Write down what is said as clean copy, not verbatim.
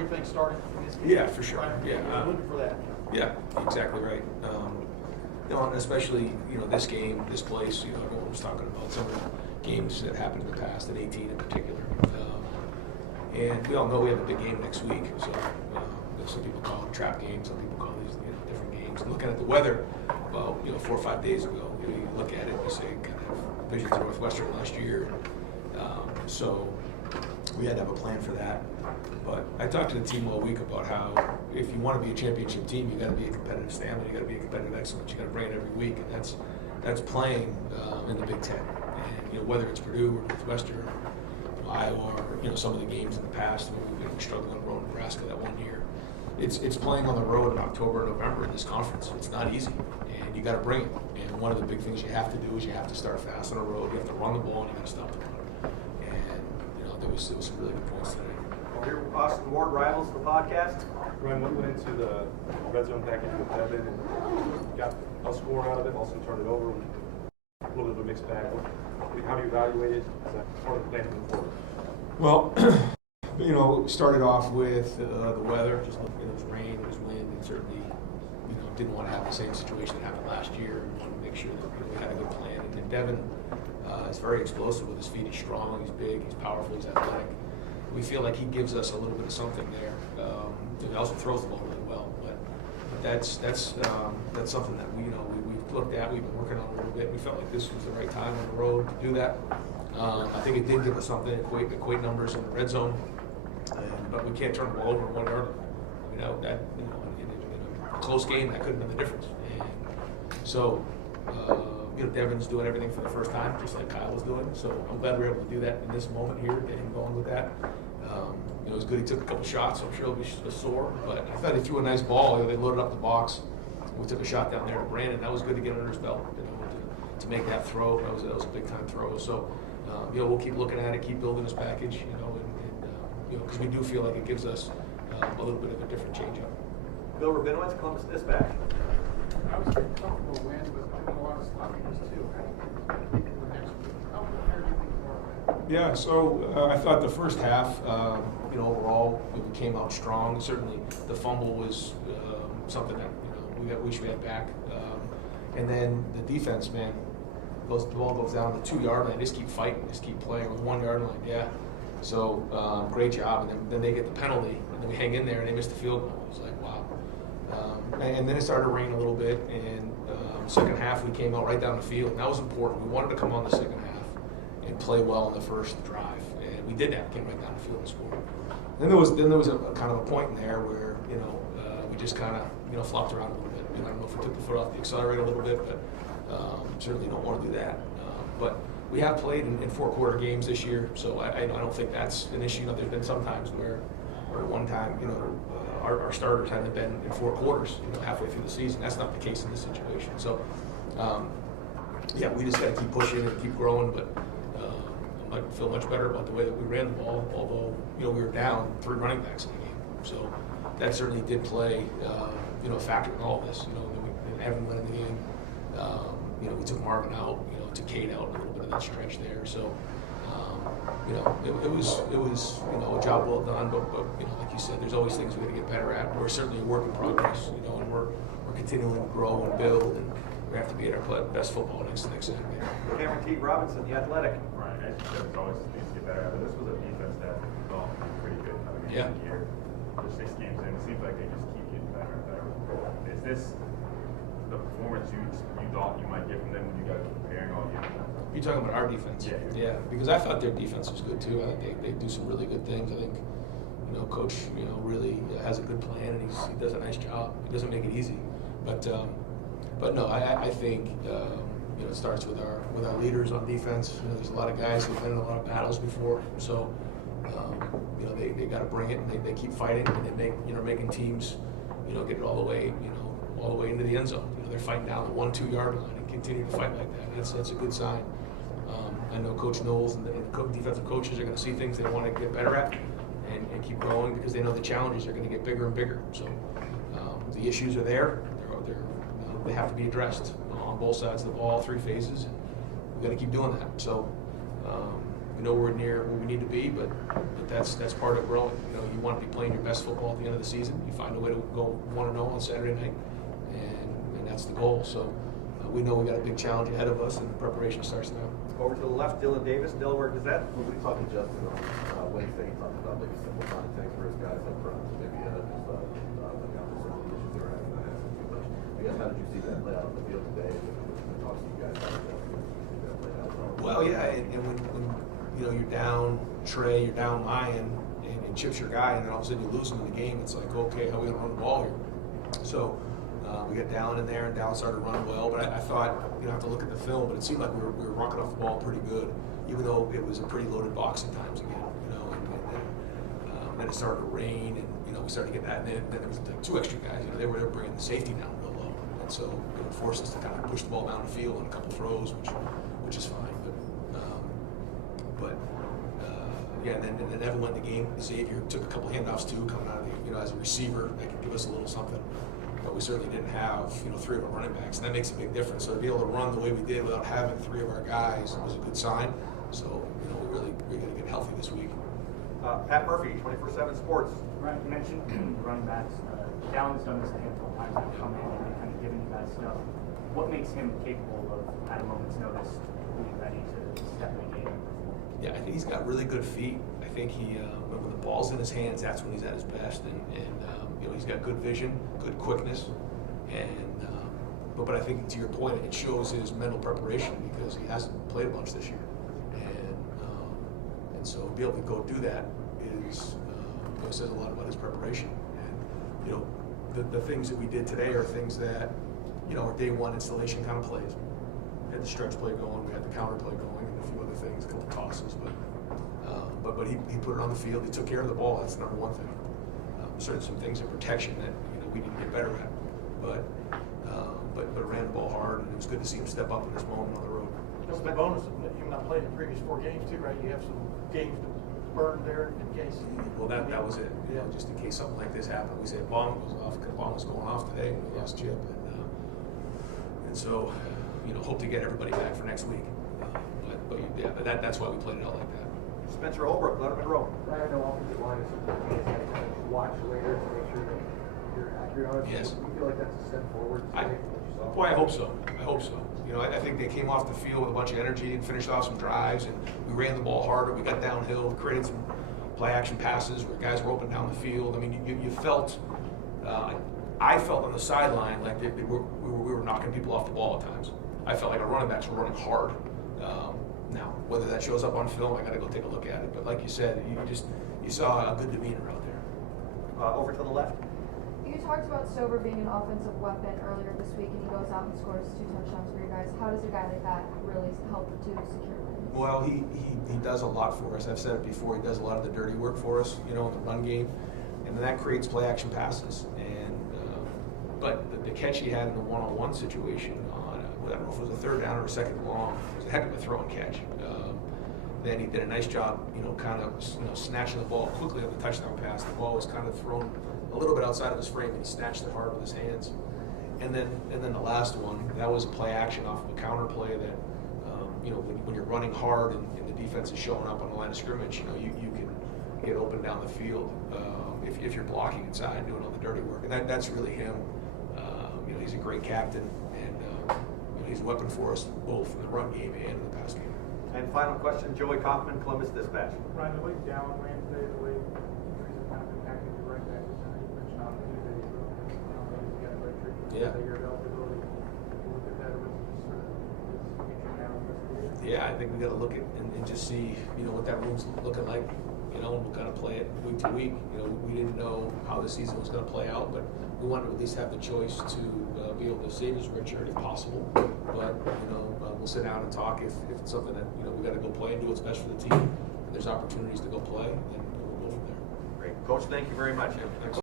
way things started? Yeah, for sure. Yeah, I'm looking for that. Yeah, exactly right. And especially this game, this place. Everyone was talking about some of the games that happened in the past, in 18 in particular. And we all know we have a big game next week. So some people call it trap games, some people call these different games. And looking at the weather, well, 4 or 5 days ago, you look at it, you say kind of visions of Northwestern last year. So we had to have a plan for that. But I talked to the team all week about how if you want to be a championship team, you got to be a competitive stamina, you got to be a competitive excellence, you got to bring it every week, and that's playing in the Big Ten. And whether it's Purdue or Northwestern, Iowa, or some of the games in the past when we've been struggling on the road in Nebraska that one year, it's playing on the road in October and November in this conference. It's not easy, and you got to bring it. And one of the big things you have to do is you have to start fast on the road. You have to run the ball, and you got to stop the run. And there was some really good points today. Well, here with Austin Ward, Rivals, the podcast. Ryan, what went into the red zone package with Devin and got a score out of it, also turned it over, a little bit of a mixed bag. How do you evaluate it? Is that part of the plan moving forward? Well, started off with the weather. Just it was rain, it was wind, and certainly, didn't want to have the same situation that happened last year. We wanted to make sure that we had a good plan. And then Devin is very explosive with his feet. He's strong, he's big, he's powerful, he's athletic. We feel like he gives us a little bit of something there. He also throws the ball really well, but that's something that we've looked at. We've been working on a little bit. We felt like this was the right time on the road to do that. I think it did give us something, equate numbers in the red zone, but we can't turn the ball over in 1 yard. In a close game, that could have been the difference. And so, Devin's doing everything for the first time, just like Kyle was doing. So I'm glad we were able to do that in this moment here, get him going with that. It was good. He took a couple shots, so I'm sure he'll be sore. But I thought he threw a nice ball. They loaded up the box. We took a shot down there to Brandon. That was good to get under his belt, to make that throw. That was a big time throw. So, we'll keep looking at it, keep building this package, because we do feel like it gives us a little bit of a different change-up. Bill Rabinowitz, Columbus Dispatch. I was pretty comfortable win, but doing a lot of sloppiness too. How prepared do you think you are for that? Yeah, so I thought the first half, overall, we came out strong. Certainly, the fumble was something that we wish we had back. And then the defense, man, the ball goes down the 2 yard line. Just keep fighting, just keep playing on the 1 yard line. Yeah. So great job. And then they get the penalty, and then we hang in there, and they miss the field goal. It was like, wow. And then it started to rain a little bit, and second half we came out right down the field, and that was important. We wanted to come on the second half and play well in the first drive, and we did that. Came right down the field and scored. Then there was a kind of a point in there where we just kind of flopped around a little bit. I don't know if we took the foot off the accelerator a little bit, but certainly don't want to do that. But we have played in 4-quarter games this year, so I don't think that's an issue. There's been some times where one time our starters haven't been in 4 quarters halfway through the season. That's not the case in this situation. So we just got to keep pushing and keep growing. But I feel much better about the way that we ran the ball, although we were down 3 running backs in the game. So that certainly did play a factor in all of this. Evan went in the game. We took Marvin out. Took Cade out a little bit of that stretch there. So it was a job well done. But like you said, there's always things we got to get better at. We're certainly a work in progress. And we're continuing to grow and build, and we have to be at our best football next Saturday. Cameron T. Robinson, The Athletic. Right, as you said, it's always needs to get better at, but this was a defense that was pretty good coming into the year. There's 6 games in, it seems like they just keep getting better and better. Is this the performance you thought you might get from them when you guys were preparing all year? You're talking about our defense? Yeah, because I thought their defense was good too. I think they do some really good things. I think, Coach, really has a good plan, and he does a nice job. He doesn't make it easy, but no, I think it starts with our leaders on defense. There's a lot of guys who've been in a lot of battles before, so they got to bring it, and they keep fighting, and they make making teams get it all the way into the end zone. They're fighting down the 1-2 yard line and continue to fight like that. That's a good sign. I know Coach Knowles and the defensive coaches are going to see things they want to get better at and keep growing, because they know the challenges are going to get bigger and bigger. So the issues are there. They have to be addressed on both sides of the ball, 3 phases, and we've got to keep doing that. So We know we're near where we need to be, but that's part of growing. You know, you want to be playing your best football at the end of the season. You find a way to go 1-0 on Saturday night, and that's the goal. So we know we got a big challenge ahead of us, and the preparation starts now. Over to the left, Dylan Davis, Delaware Gazette. When we talked to Justin on Wednesday, he talked about maybe simplifying things for his guys up front, maybe just look out for some of the issues they were having, not asking too much. I guess, how did you see that play out on the field today? And talk to you guys how did you see that play out? Well, yeah, and when you know you're down Trey, you're down Miyan, and Chip's your guy, and then all of a sudden you lose him in the game, it's like, okay, how are we gonna run the ball here? So we got Dallan in there, and Dallan started running well. But I thought, you know, I have to look at the film, but it seemed like we were rocking off the ball pretty good, even though it was a pretty loaded box at times again. You know, and then it started to rain, and you know we started to get that. And then there was like 2 extra guys. You know, they were bringing the safety down real low, and so it would force us to kind of push the ball down the field on a couple throws, which is fine. But yeah, and then Evan went in the game. Xavier took a couple handoffs too, coming out of the, you know, as a receiver that could give us a little something. But we certainly didn't have, you know, 3 of our running backs, and that makes a big difference. So to be able to run the way we did without having 3 of our guys was a good sign. So you know, we're going to get healthy this week. Pat Murphy, 24/7 Sports. Right, you mentioned running backs. Dallan's done this a handful of times. He's come in and kind of given you guys stuff. What makes him capable of, at a moment's notice, being ready to step in the game? Yeah, I think he's got really good feet. I think he, when the ball's in his hands, that's when he's at his best. And you know, he's got good vision, good quickness, and but I think to your point, it shows his mental preparation because he hasn't played a bunch this year, and so to be able to go do that is you know, says a lot about his preparation. And you know, the things that we did today are things that, you know, are day one installation kind of plays. We had the stretch play going, we had the counter play going, and a few other things, a couple tosses, but he put it on the field. He took care of the ball. That's the number one thing. Certainly some things in protection that, you know, we need to get better at, but ran the ball hard, and it was good to see him step up in this moment on the road. That's the bonus of him not playing the previous 4 games too, right? You have some games to burn there in case. Well, that was it. You know, just in case something like this happened, we said Baum was off. Baum was going off today, and we lost Chip, and so, you know, hope to get everybody back for next week. But that's why we played it out like that. Spencer Holbrook, Letterman Row. I know offensive line is something you guys kind of watch later to make sure that you're accurate on it. Yes. Do you feel like that's a step forward today from what you saw? Boy, I hope so. I hope so. You know, I think they came off the field with a bunch of energy and finished off some drives, and we ran the ball harder. We got downhill, created some play action passes where guys were open down the field. I mean, you felt, I felt on the sideline like we were knocking people off the ball at times. I felt like our running backs were running hard. Now, whether that shows up on film, I got to go take a look at it. But like you said, you saw a good demeanor out there. Over to the left. You talked about Stover being an offensive weapon earlier this week, and he goes out and scores 2 touchdowns for you guys. How does a guy like that really help to secure wins? Well, he does a lot for us. I've said it before. He does a lot of the dirty work for us, you know, in the run game, and then that creates play action passes. And but the catch he had in the one-on-one situation on I don't know if it was a 3rd down or a 2nd long, it was a heck of a throw and catch. Then he did a nice job, you know, kind of, you know, snatching the ball quickly on the touchdown pass. The ball was kind of thrown a little bit outside of his frame, and he snatched it hard with his hands. And then the last one, that was a play action off of a counter play that, you know, when you're running hard and the defense is showing up on the line of scrimmage, you know, you can get open down the field if you're blocking inside, doing all the dirty work. And that's really him. You know, he's a great captain, and you know, he's a weapon for us both in the run game and in the pass game. And final question, Joey Kaufman, Columbus Dispatch. Ryan, the way Dallan ran today, the way injuries have kind of impacted your right back, you mentioned on Tuesday, he's got a great treatment. Yeah. Your eligibility, look at that, or is it just sort of his future now and rest of the year? Yeah, I think we got to look at and just see, you know, what that room's looking like. You know, and we'll kind of play it week to week. You know, we didn't know how the season was going to play out, but we wanted to at least have the choice to be able to save his redshirt if possible. But you know, we'll sit down and talk if it's something that, you know, we got to go play and do what's best for the team. If there's opportunities to go play, then we'll go from there. Great. Coach, thank you very much. Yeah, thanks.